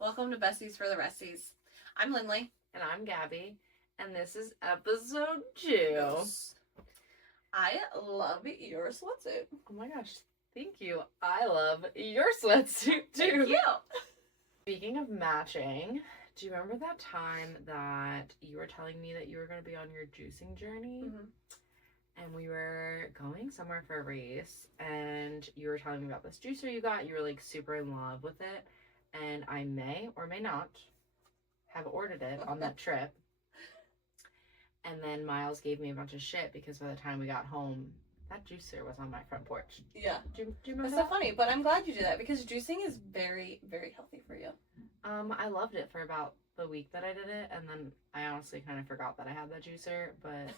Welcome to Besties for the Resties. I'm Lindley. And I'm Gabby. And this is episode 2. Yes. I love your sweatsuit. Oh my gosh, thank you. I love your sweatsuit too. Thank you. Speaking of matching, do you remember that time that you were telling me that you were going to be on your juicing journey? Mm-hmm. And we were going somewhere for a race, and you were telling me about this juicer you got. You were like super in love with it. And I may or may not have ordered it on that trip. And then Miles gave me a bunch of shit because by the time we got home, that juicer was on my front porch. Yeah. Do you remember It's that? so funny, but I'm glad you did that because juicing is very, very healthy for you. I loved it for about the week that I did it, and then I honestly kind of forgot that I had that juicer, but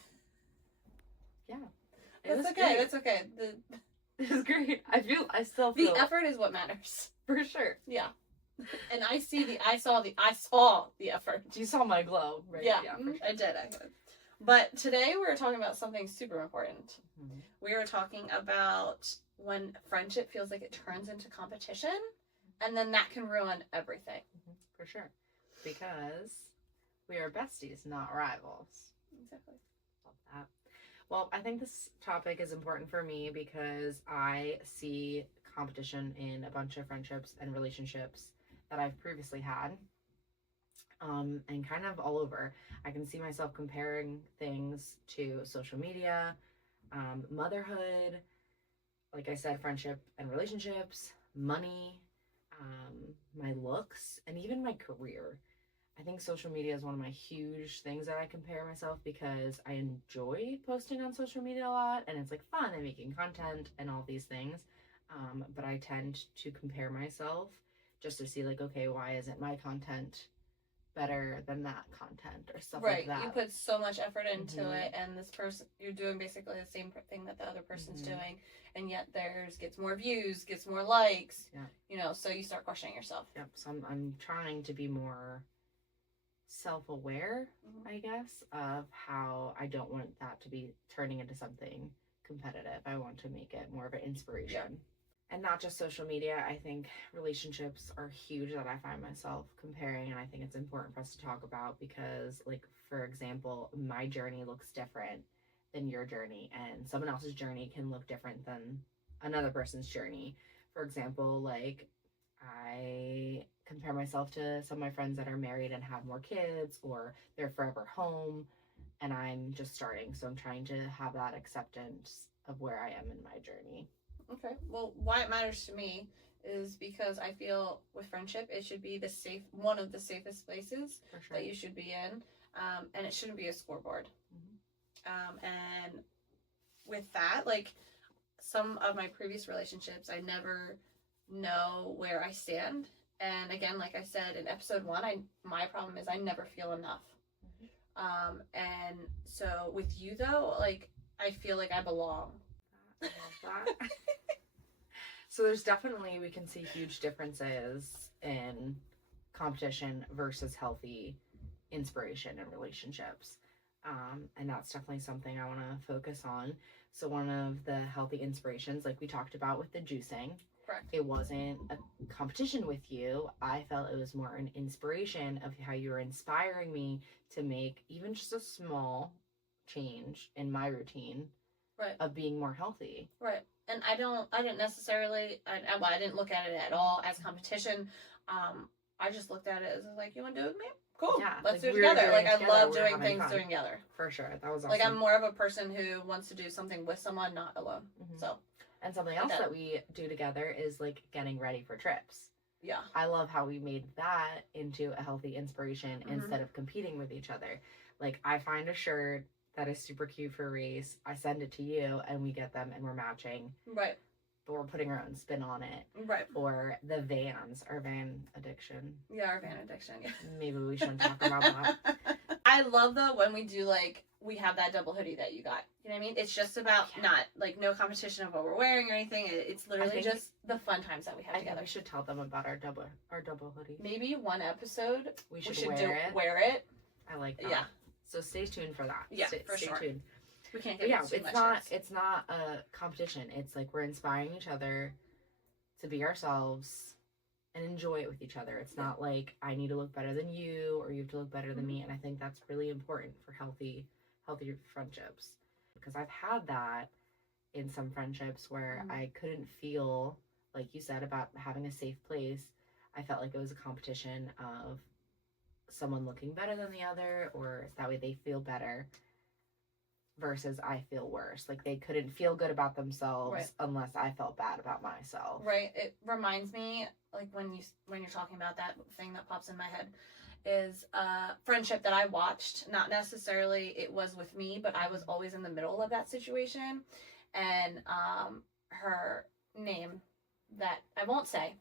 yeah. That's okay. That's okay. It was great. I still feel the effort is what matters. for sure. Yeah. And I saw the effort. You saw my glow, right? Yeah, for sure. I did. But today we're talking about something super important. Mm-hmm. We were talking about when friendship feels like it turns into competition, and then that can ruin everything. Mm-hmm. For sure. Because we are besties, not rivals. Exactly. Love that. Well, I think this topic is important for me because I see competition in a bunch of friendships and relationships that I've previously had. And kind of all over. I can see myself comparing things to social media, motherhood, like I said, friendship and relationships, money, my looks, and even my career. I think social media is one of my huge things that I compare myself because I enjoy posting on social media a lot and it's like fun and making content and all these things. But I tend to compare myself just to see like, okay, why isn't my content better than that content or stuff like that? Right. You put so much effort into it, and this person, you're doing basically the same thing that the other person's doing, and yet theirs gets more views, gets more likes. Yeah. You know, so you start questioning yourself. Yep. So I'm trying to be more self-aware, I guess, of how I don't want that to be turning into something competitive. I want to make it more of an inspiration. Yeah. And not just social media. I think relationships are huge that I find myself comparing, and I think it's important for us to talk about because, like, for example, my journey looks different than your journey, and someone else's journey can look different than another person's journey. For example, like, I compare myself to some of my friends that are married and have more kids, or they're forever home, and I'm just starting. So I'm trying to have that acceptance of where I am in my journey. Okay. Well, why it matters to me is because I feel with friendship, it should be one of the safest places that you should be in, and it shouldn't be a scoreboard. And with that, like some of my previous relationships, I never know where I stand. And again, like I said in episode 1, my problem is I never feel enough. And so with you though, like I feel like I belong. I love that. So there's definitely, we can see huge differences in competition versus healthy inspiration in relationships. And that's definitely something I want to focus on. So one of the healthy inspirations, like we talked about with the juicing, correct, it wasn't a competition with you. I felt it was more an inspiration of how you were inspiring me to make even just a small change in my routine. Right. Of being more healthy. Right. And I didn't necessarily, I didn't look at it at all as competition. I just looked at it as like, you want to do it with me? Cool. Yeah, let's do it together. Like, I love doing things together. For sure. That was awesome. Like, I'm more of a person who wants to do something with someone, not alone. So. And something else that we do together is like getting ready for trips. Yeah. I love how we made that into a healthy inspiration instead of competing with each other. Like, I find a shirt that is super cute for a race. I send it to you and we get them and we're matching. Right. But we're putting our own spin on it. Right. Or the Vans, our van addiction. Yeah, our van addiction. Yeah. Maybe we shouldn't talk about that. I love though when we do like, we have that double hoodie that you got. You know what I mean? It's just about not like no competition of what we're wearing or anything. It's literally just the fun times that we have together. We should tell them about our double hoodie. Maybe one episode we should wear it. I like that. Yeah. So stay tuned for that. Yeah, stay sure. Tuned. We can't get too much. It's not a competition. It's like we're inspiring each other to be ourselves and enjoy it with each other. It's not like I need to look better than you or you have to look better than me. And I think that's really important for healthy friendships, because I've had that in some friendships where I couldn't feel, like you said, about having a safe place. I felt like it was a competition of someone looking better than the other, or that way they feel better versus I feel worse. Like they couldn't feel good about themselves unless I felt bad about myself. Right. It reminds me, like when you're talking about that thing that pops in my head is a friendship that I watched. Not necessarily it was with me, but I was always in the middle of that situation. And her name that I won't say,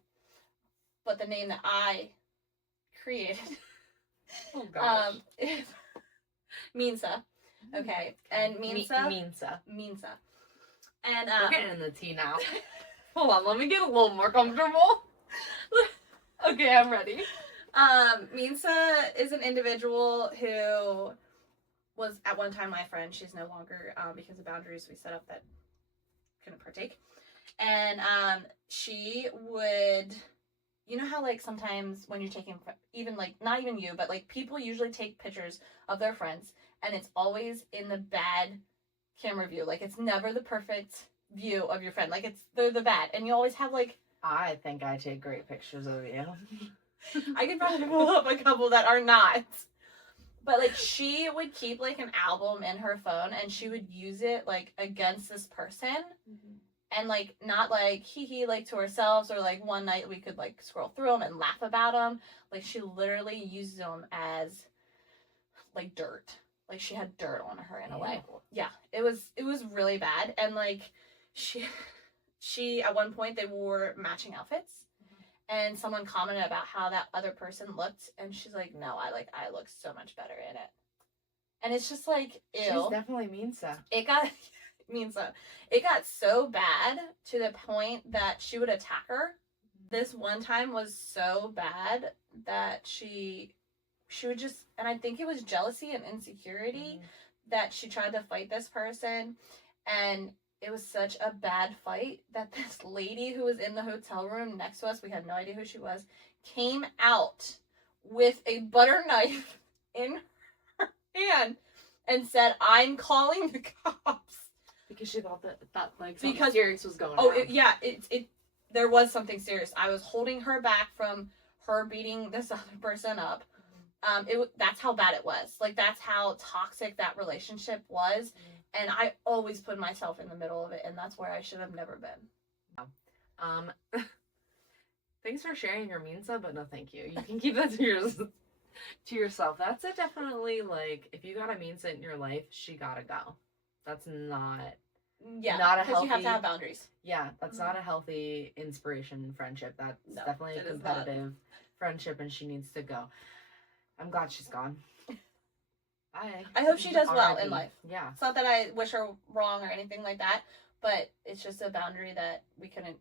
but the name that I created Oh gosh. is Minsa. Okay. And Minsa. Minsa. And we're getting in the tea now. Hold on, let me get a little more comfortable. Okay, I'm ready. Minsa is an individual who was at one time my friend. She's no longer, because of boundaries we set up that couldn't partake. And she would, you know how like sometimes when you're taking, even like, not even you, but like people usually take pictures of their friends and it's always in the bad camera view. Like it's never the perfect view of your friend. Like they're the bad. And you always have like, I think I take great pictures of you. I could probably pull up a couple that are not. But like she would keep like an album in her phone and she would use it like against this person. And like not like hee like to ourselves, or like one night we could like scroll through them and laugh about them. Like she literally used them as like dirt. Like she had dirt on her in a way. Yeah, it was really bad. And like she at one point they wore matching outfits. And someone commented about how that other person looked, and she's like, "No, I look so much better in it." And it's just like, ew. She's definitely Minsa. It got so bad to the point that she would attack her. This one time was so bad that she would just, and I think it was jealousy and insecurity that she tried to fight this person, and it was such a bad fight that this lady who was in the hotel room next to us, we had no idea who she was, came out with a butter knife in her hand and said, "I'm calling the cops." Because she thought that like something serious was going on. Oh, there was something serious. I was holding her back from her beating this other person up. That's how bad it was. Like, that's how toxic that relationship was. And I always put myself in the middle of it, and that's where I should have never been. Thanks for sharing your Minsa, but no thank you. You can keep that to yourself. That's definitely, like, if you got a Minsa in your life, she gotta go. That's not a healthy... because you have to have boundaries. Yeah, that's not a healthy inspiration friendship. That's definitely a competitive friendship, and she needs to go. I'm glad she's gone. Bye. I hope she does well in life. Yeah. It's not that I wish her wrong or anything like that, but it's just a boundary that we couldn't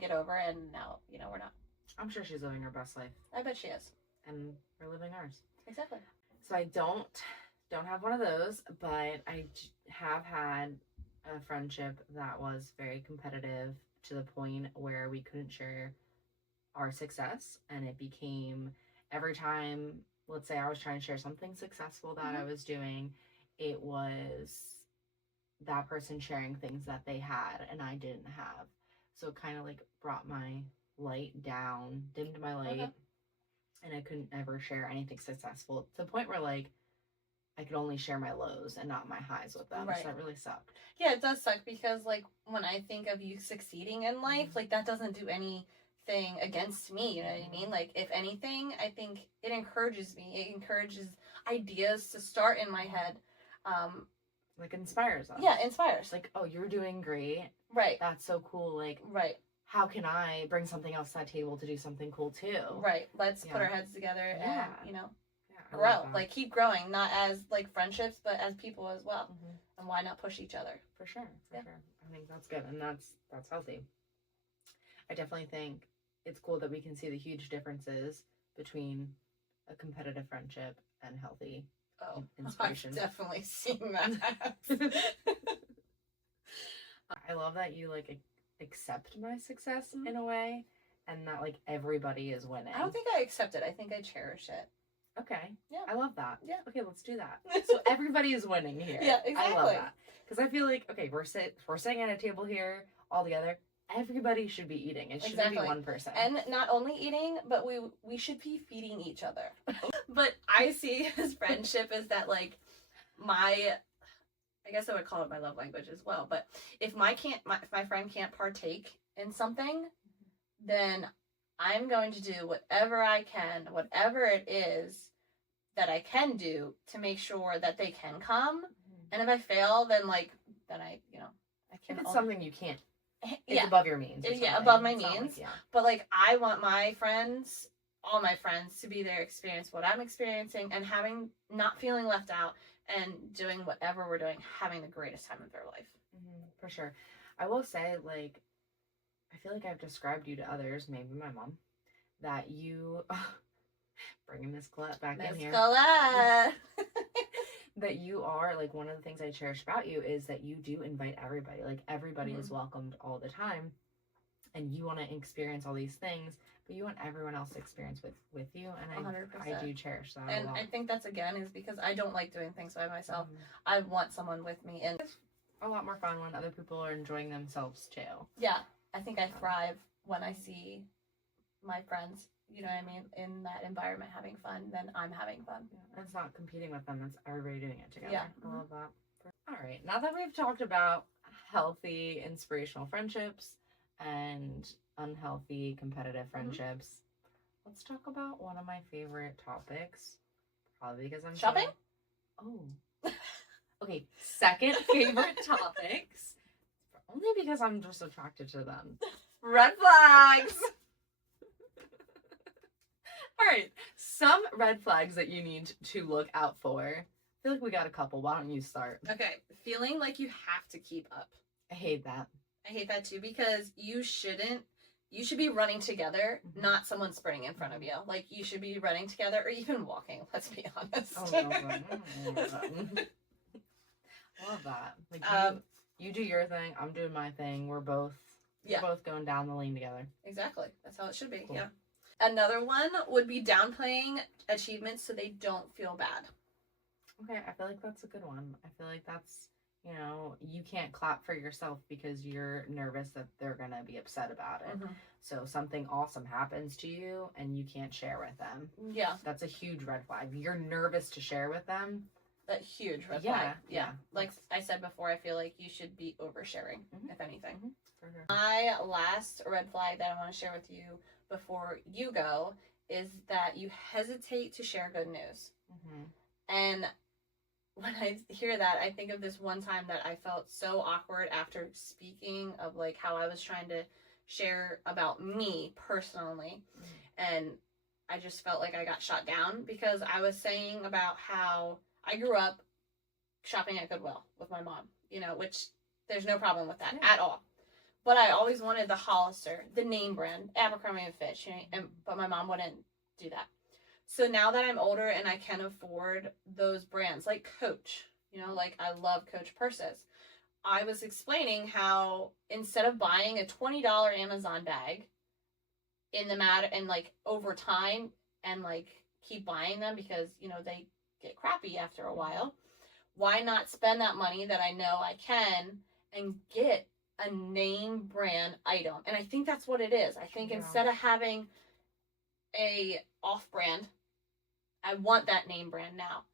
get over, and now, we're not. I'm sure she's living her best life. I bet she is. And we're living ours. Exactly. So I don't have one of those, but I have had a friendship that was very competitive to the point where we couldn't share our success, and it became every time, let's say I was trying to share something successful that I was doing, it was that person sharing things that they had and I didn't have. So it kind of like brought my light down, dimmed my light, and I couldn't ever share anything successful to the point where like I could only share my lows and not my highs with them. Right. So that really sucked. Yeah, it does suck because like when I think of you succeeding in life, like that doesn't do anything against me, you know what I mean? Like if anything, I think it encourages me. It encourages ideas to start in my head. Like inspires us. Yeah, inspires. Like, oh, you're doing great. Right. That's so cool. Like, right. How can I bring something else to that table to do something cool too? Right. Let's put our heads together and, grow. Like keep growing, not as like friendships, but as people as well. And why not push each other? For sure. For sure. I think that's good, and that's healthy. I definitely think it's cool that we can see the huge differences between a competitive friendship and healthy inspiration. I've definitely seen that. I love that you like accept my success in a way, and that like everybody is winning. I don't think I accept it. I think I cherish it. Okay. Yeah. I love that. Yeah. Okay, let's do that. So everybody is winning here. Yeah, exactly. I love that. Because I feel like, okay, we're sitting at a table here all together. Everybody should be eating. It shouldn't be one person. And not only eating, but we should be feeding each other. But I see his friendship as that, like, I guess I would call it my love language as well. But if my friend can't partake in something, then I'm going to do whatever I can, whatever it is that I can do to make sure that they can come. And if I fail, then I can. If it's something you can't, it's yeah, above your means. Yeah, above my it's means. But like, I want my friends, all my friends, to be there, experience what I'm experiencing, and not feeling left out, and doing whatever we're doing, having the greatest time of their life. For sure. I will say, like, I feel like I've described you to others, maybe my mom, that you bringing Miss Colette back in here. Colette. That you are, like, one of the things I cherish about you is that you do invite everybody. Like, everybody is welcomed all the time, and you want to experience all these things, but you want everyone else to experience with you, and 100%. I do cherish that and a lot. I think that's, again, is because I don't like doing things by myself. I want someone with me, and it's a lot more fun when other people are enjoying themselves too. Yeah, I think I thrive when I see my friends, you know what I mean, in that environment having fun, then I'm having fun. Yeah. It's not competing with them, it's everybody doing it together. Yeah. I love that. All right, now that we've talked about healthy, inspirational friendships and unhealthy, competitive friendships, let's talk about one of my favorite topics. Probably because I'm shopping? Oh. Okay, second favorite topics. Only because I'm just attracted to them. Red flags! All right, some red flags that you need to look out for. I feel like we got a couple. Why don't you start? Okay, feeling like you have to keep up. I hate that. I hate that too, because you should be running together, not someone sprinting in front of you. Like, you should be running together or even walking, let's be honest. Oh, no. Love that. Like, you do your thing, I'm doing my thing. We're both going down the lane together. Exactly. That's how it should be. Cool. Yeah. Another one would be downplaying achievements so they don't feel bad. Okay, I feel like that's a good one. I feel like that's, you can't clap for yourself because you're nervous that they're going to be upset about it. So something awesome happens to you and you can't share with them. Yeah. That's a huge red flag. You're nervous to share with them. That huge red flag. Yeah. Like I said before, I feel like you should be oversharing, if anything. For sure. My last red flag that I want to share with you before you go is that you hesitate to share good news. And when I hear that, I think of this one time that I felt so awkward after speaking of like how I was trying to share about me personally. And I just felt like I got shot down because I was saying about how I grew up shopping at Goodwill with my mom, which there's no problem with that at all. But I always wanted the Hollister, the name brand, Abercrombie and Fitch, but my mom wouldn't do that. So now that I'm older and I can afford those brands, like Coach, like I love Coach purses. I was explaining how instead of buying a $20 Amazon bag and like over time and like keep buying them because, they get crappy after a while, why not spend that money that I know I can and get a name brand item? And I think that's what it is. I think instead of having a off brand, I want that name brand now.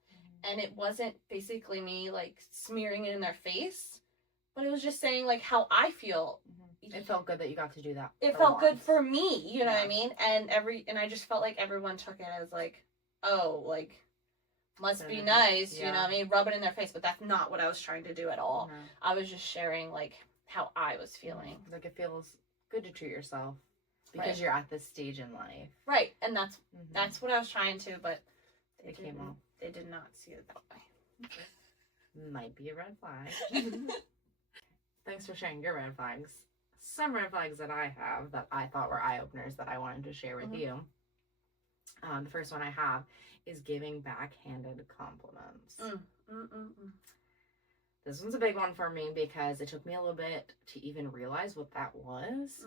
And it wasn't basically me like smearing it in their face, but it was just saying like how I feel. It felt good that you got to do that. It felt good for me, you know what I mean? And I just felt like everyone took it as like, oh, like must be nice, you know what I mean? Rub it in their face, but that's not what I was trying to do at all. I was just sharing like how I was feeling. Like it feels good to treat yourself because you're at this stage in life. Right. And that's what I was trying to, but it came off. They did not see it that way. Might be a red flag. Thanks for sharing your red flags. Some red flags that I have that I thought were eye-openers that I wanted to share with you. The first one I have is giving backhanded compliments. This one's a big one for me because it took me a little bit to even realize what that was.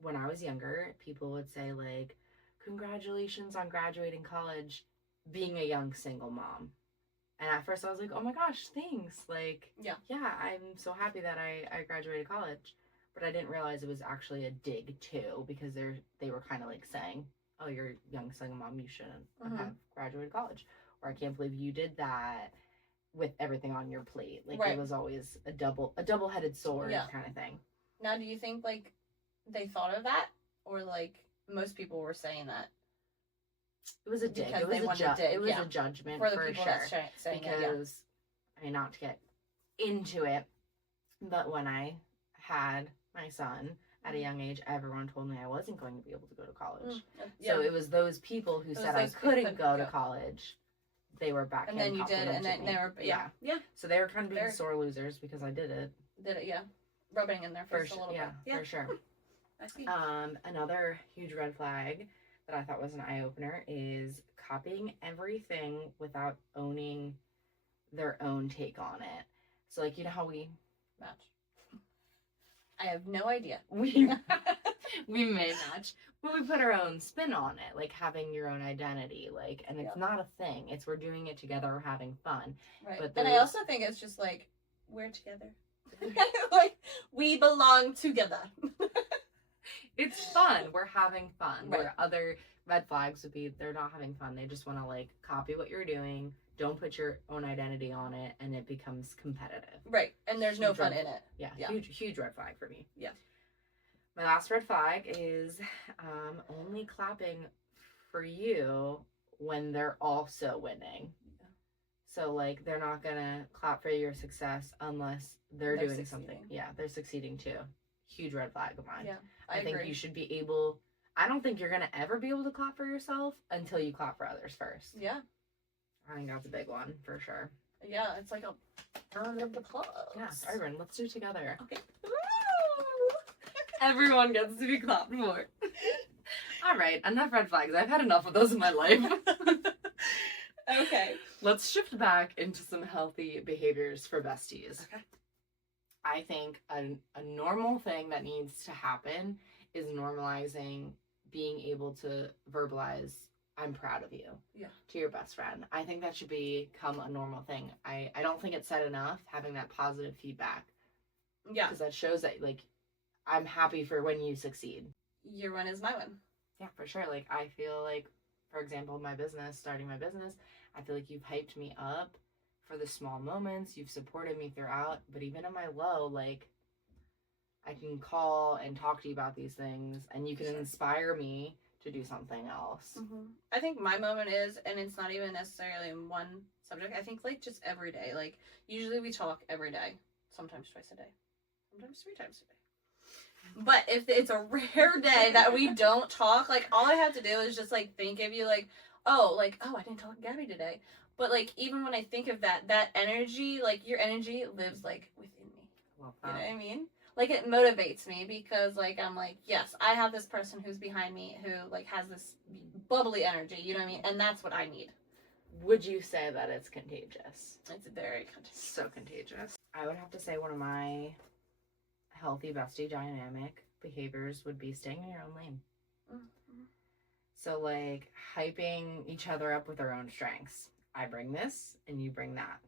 when I was younger, people would say, like, congratulations on graduating college, being a young single mom. And at first I was like, oh my gosh, thanks. Like, yeah, I'm so happy that I graduated college. But I didn't realize it was actually a dig too, because they were kind of like saying, oh, you're a young single mom, you shouldn't have graduated college. Or I can't believe you did that with everything on your plate. Like, it was always a double-headed sword kind of thing. Now, do you think, like, they thought of that? Or, like, most people were saying that? It was a dig. It was a judgment for people sure. Saying because, I mean, not to get into it, but when I had my son at a young age, everyone told me I wasn't going to be able to go to college. So it was those people who said I couldn't go to college. They were back. And then you did, and then they were, yeah. So they were kind of being sore losers because I did it. Rubbing in their face a little bit. Yeah, for sure. I see. Another huge red flag that I thought was an eye-opener is copying everything without owning their own take on it. So, like, you know how we match? I have no idea. We may match, but we put our own spin on it, like having your own identity, like, and it's not a thing. It's we're doing it together, we're having fun. Right. But and I also think it's just like we're together. Like we belong together. It's fun. We're having fun. Where other red flags would be they're not having fun. They just want to like copy what you're doing. Don't put your own identity on it, and it becomes competitive. Right, and there's no fun in it. Yeah, huge red flag for me. Yeah. My last red flag is only clapping for you when they're also winning. Yeah. So, like, they're not gonna clap for your success unless they're doing succeeding. Something. Yeah, they're succeeding too. Huge red flag of mine. Yeah, I think you should be able. I don't think you're gonna ever be able to clap for yourself until you clap for others first. Yeah. I think that's a big one for sure. Yeah, it's like a round of applause. Yeah, everyone, let's do it together. Okay. Everyone gets to be clapped for. All right, enough red flags. I've had enough of those in my life. Okay. Let's shift back into some healthy behaviors for besties. Okay. I think a normal thing that needs to happen is normalizing being able to verbalize, I'm proud of you, to your best friend. I think that should become a normal thing. I don't think it's said enough, having that positive feedback. Yeah. Because that shows that, like, I'm happy for when you succeed. Your win is my win. Yeah, for sure. Like, I feel like, for example, starting my business, I feel like you've hyped me up for the small moments. You've supported me throughout. But even in my low, like, I can call and talk to you about these things, and you can inspire me to do something else. Mm-hmm. I think my moment is, and it's not even necessarily in one subject, I think, like, just every day. Like, usually we talk every day, sometimes twice a day, sometimes 3 times a day. But if it's a rare day that we don't talk, like, all I have to do is just, like, think of you, like, oh, I didn't talk to Gabby today. But, like, even when I think of that energy, like, your energy lives, like, within me. Well, you know what I mean? Like, it motivates me because, like, I'm like, yes, I have this person who's behind me who, like, has this bubbly energy, you know what I mean? And that's what I need. Would you say that it's contagious? It's very contagious. So contagious. I would have to say one of my healthy bestie dynamic behaviors would be staying in your own lane. Mm-hmm. So, like, hyping each other up with our own strengths. I bring this and you bring that.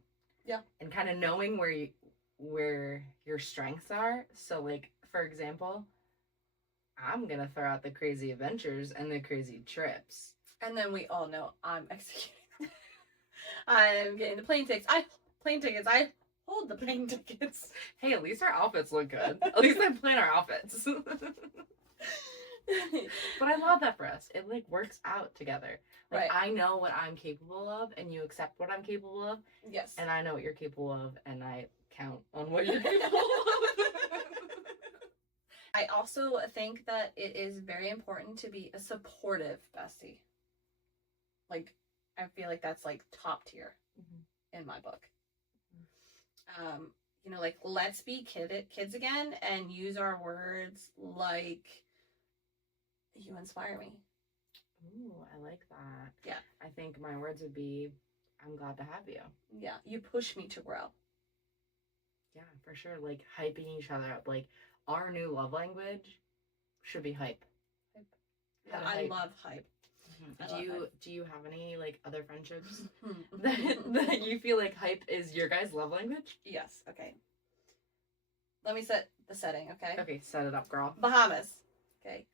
Yeah. And kind of knowing where your strengths are. So, like, for example, I'm gonna throw out the crazy adventures and the crazy trips. And then we all know I'm executing. I'm getting the plane tickets. I hold the plane tickets. Hey, at least our outfits look good. At least I plan our outfits. But I love that for us. It, like, works out together. Like, I know what I'm capable of, and you accept what I'm capable of. Yes. And I know what you're capable of, and I count on what you're capable of. I also think that it is very important to be a supportive bestie. Like, I feel like that's, like, top tier in my book. You know, like, let's be kids again and use our words like, you inspire me. Ooh, I like that. Yeah. I think my words would be, I'm glad to have you. Yeah, you push me to grow. Yeah, for sure. Like, hyping each other up. Like, our new love language should be hype. Yeah, I love hype. Do you have any like other friendships that you feel like hype is your guys' love language? Yes. Okay. Let me set the setting. Okay. Okay, set it up, girl. Bahamas. Okay.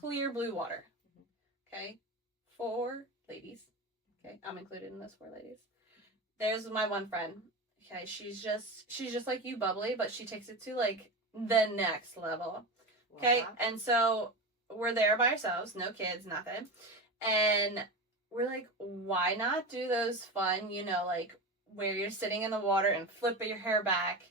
Clear blue water. Okay. 4 ladies. Okay, I'm included in those 4 ladies. There's my one friend. Okay, she's just like you, bubbly, but she takes it to like the next level. Okay, and so we're there by ourselves, no kids, nothing. And we're like, why not do those fun, like where you're sitting in the water and flip your hair back,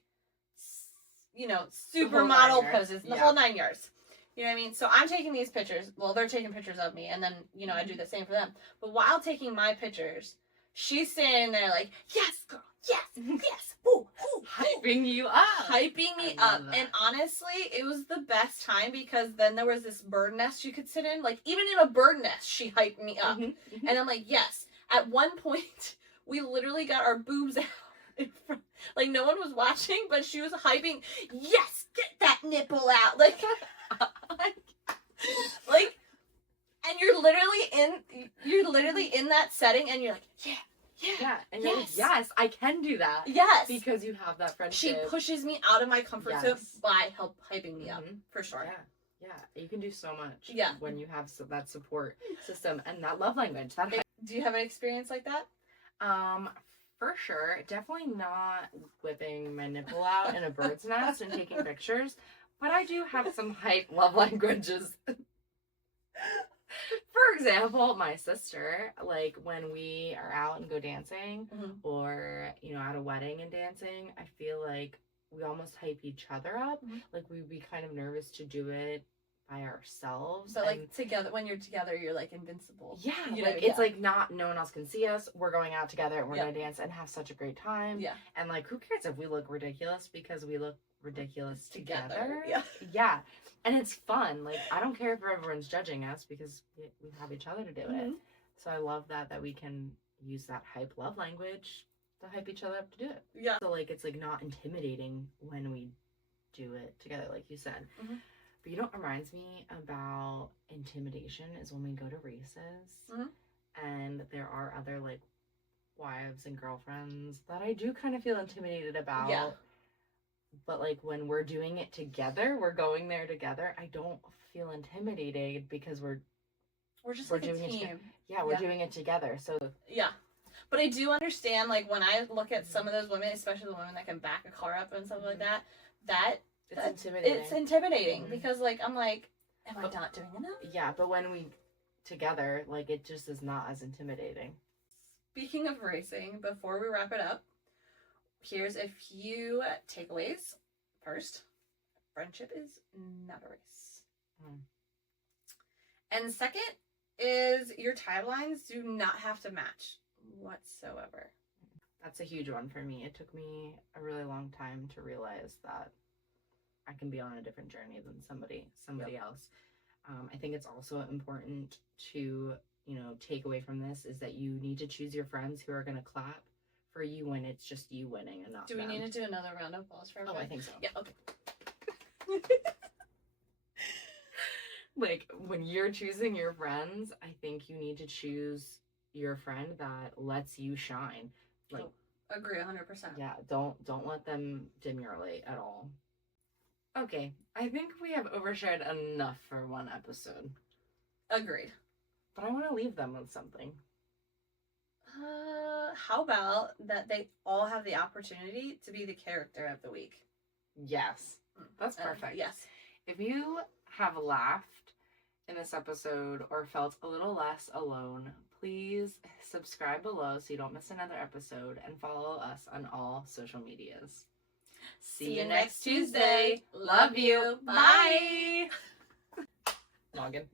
supermodel poses, the whole 9 yards. You know what I mean? So I'm taking these pictures. Well, they're taking pictures of me, and then, I do the same for them. But while taking my pictures, she's standing there like, yes, girl, yes, yes, ooh, ooh, hyping you up. Hyping me up. That. And honestly, it was the best time because then there was this bird nest you could sit in. Like, even in a bird nest, she hyped me up. And I'm like, yes. At one point, we literally got our boobs out in front. Like, no one was watching, but she was hyping, yes, get that nipple out. Like, and you're literally in that setting, and you're like, yeah, and you're like, yes, I can do that. Yes, because you have that friendship. She pushes me out of my comfort zone by hyping me up, for sure. Yeah, you can do so much. Yeah, when you have that support system and that love language. Do you have an experience like that? For sure, definitely not whipping my nipple out in a bird's nest and taking pictures. But I do have some hype love languages. For example, my sister, like when we are out and go dancing or, at a wedding and dancing, I feel like we almost hype each other up. Like we'd be kind of nervous to do it by ourselves. But like together, when you're together, you're like invincible. Yeah, it's like no one else can see us. We're going out together and we're going to dance and have such a great time. Yeah. And like, who cares if we look ridiculous because we look ridiculous together. Yeah, and it's fun. Like, I don't care if everyone's judging us because we have each other to do it. So I love that we can use that hype love language to hype each other up to do it. Yeah, so like it's like not intimidating when we do it together, like you said. But what reminds me about intimidation is when we go to races and there are other like wives and girlfriends that I do kind of feel intimidated about. But like when we're doing it together, we're going there together, I don't feel intimidated because we're just like doing a team. We're doing it together. So but I do understand, like when I look at some of those women, especially the women that can back a car up and stuff like that, it's intimidating because like I'm like, am I not doing enough? Yeah, but when we together, like it just is not as intimidating. Speaking of racing, before we wrap it up, here's a few takeaways. First, friendship is not a race. And second is your timelines do not have to match whatsoever. That's a huge one for me. It took me a really long time to realize that I can be on a different journey than somebody else. I think it's also important to, take away from this is that you need to choose your friends who are going to clap for you when it's just you winning and not them. Do we need to do another round of applause for everybody? Oh, I think so. Yeah, okay. Like, when you're choosing your friends, I think you need to choose your friend that lets you shine. Like, agree 100%. Yeah, don't let them dim your light at all. Okay, I think we have overshared enough for one episode. Agreed. But I want to leave them with something. How about that they all have the opportunity to be the character of the week? Yes. That's perfect. Yes. If you have laughed in this episode or felt a little less alone, please subscribe below so you don't miss another episode and follow us on all social medias. See you next Tuesday. Love you. Bye. Noggin.